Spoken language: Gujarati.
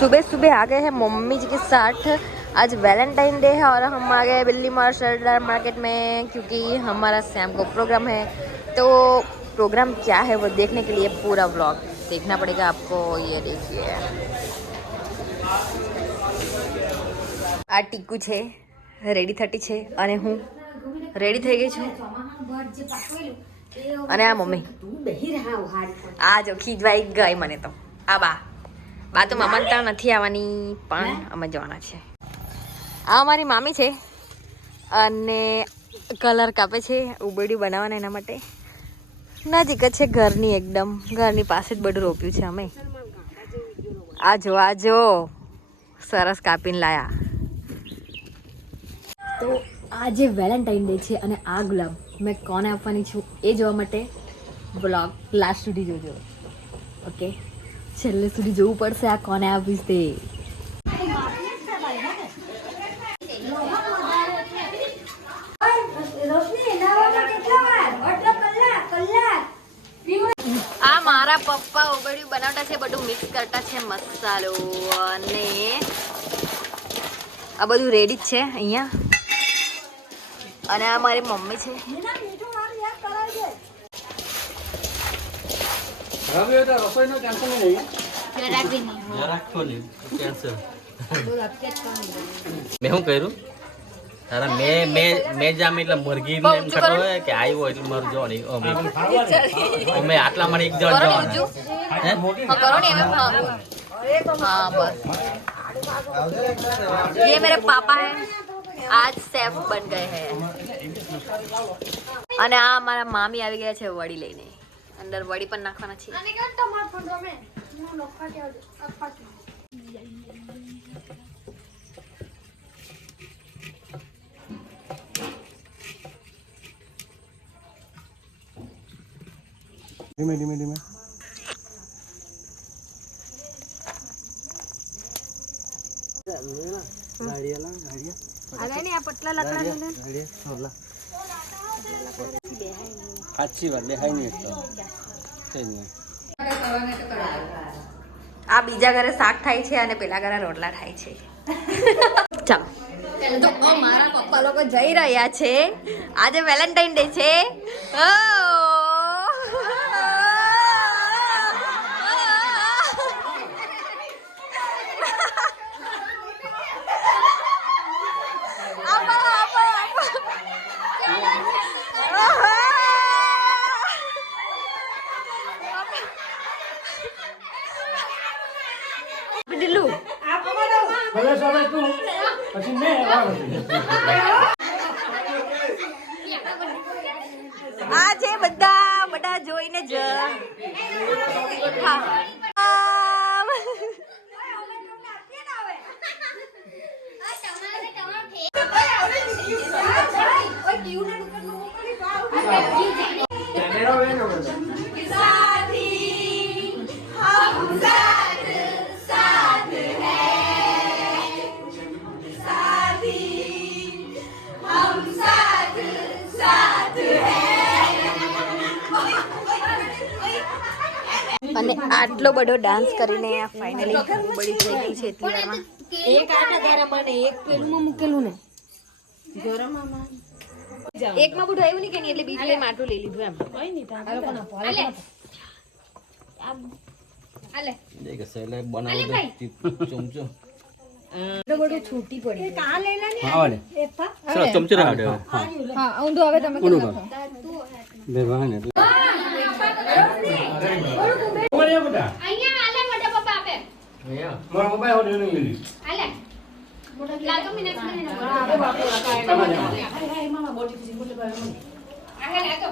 सुबह सुबह आ गए हैं मम्मी जी के साथ। आज वैलेंटाइन डे है और हम आ गए बिल्ली मार्केट में क्योंकि हमारा शाम को प्रोग्राम है। तो प्रोग्राम क्या है वो देखने के लिए पूरा व्लॉग देखना पड़ेगा आपको। ये देखिए आ टीकू है रेडी 30 है और हूँ रेडी थी गई छू અને આ મમ્મી આ જો ખીજવાઈ ગઈ મને તો આ બા તો મામા ત્યાં નથી આવવાની પણ અમે જવાના છે। આ અમારી મામી છે અને કલર કાપે છે ઉબેડી બનાવવાના એના માટે નજીક જ છે ઘરની એકદમ ઘરની પાસે જ બધું રોપ્યું છે અમે। આ જો સરસ કાપીને લાયા। તો આજે વેલેન્ટાઇન ડે છે અને આ ગુલાબ मैं કોને આપવાની છું એ જોવા માટે બ્લોગ લાસ્ટ સુધી જોજો। ઓકે છેલ્લે સુધી જોવું પડશે આ કોને આપીશ તે। આ મારા પપ્પા ઉબડ્યું બનાવતા છે બધું મિક્સ કરતા છે મસાલો અને આ બધું રેડી જ છે અહીંયા। અને આ મારી મમ્મી છે। મેં શું કર્યું તારા મેં જામ એટલે મરઘી ને એમ થતો હોય કે આવ્યો એટલે મર જો નહીં અમે આટલા માટે એક જણ करो नहीं हाँ बस ये मेरे पापा है आज सेफ बन गए हैं। અને આ અમારા મામી આવી ગયા છે વડી લઈને અંદર વડી પણ નાખવાના છે। ધીમે ધીમે ધીમે नहीं आप पतला लकड़ा ले સાચી વાત દેખાય નહીં તો આ બીજા ઘરે શાક થાય છે અને પેલા ઘરે રોટલા થાય છે। ચાલો તો મારા પપ્પા લોકો જઈ રહ્યા છે આજે વેલેન્ટાઇન ડે છે। આ છે બધા જોઈને જ અને આટલો બધો ડાન્સ કરીને ફાઇનલી બળી થઈ ગઈ છે એટલી વારમાં। એક આટા ગરમ અને એક પેલુંમાં મૂકેલું ને ગરમમાં એકમાં બધું આવ્યું નહીં કે નહીં એટલે બીજું લઈ માટું લઈ લીધું એમ કઈ નહીં આ લોકોના આલે દેખ સેલે બનાવ દે ચમચો તો બધું છૂટી પડી કા લેલા ને હા ને ચલો ચમચો રાડે હા ઊંધો હવે તમે કરી નાખો બે બહાને અહીંયા આલે મોટા પપ્પા આપે મારો મોબાઈલ હોડે નહીં લીધી આલે લાગો મિનિટ મિનિટ તમારે આલે લાગો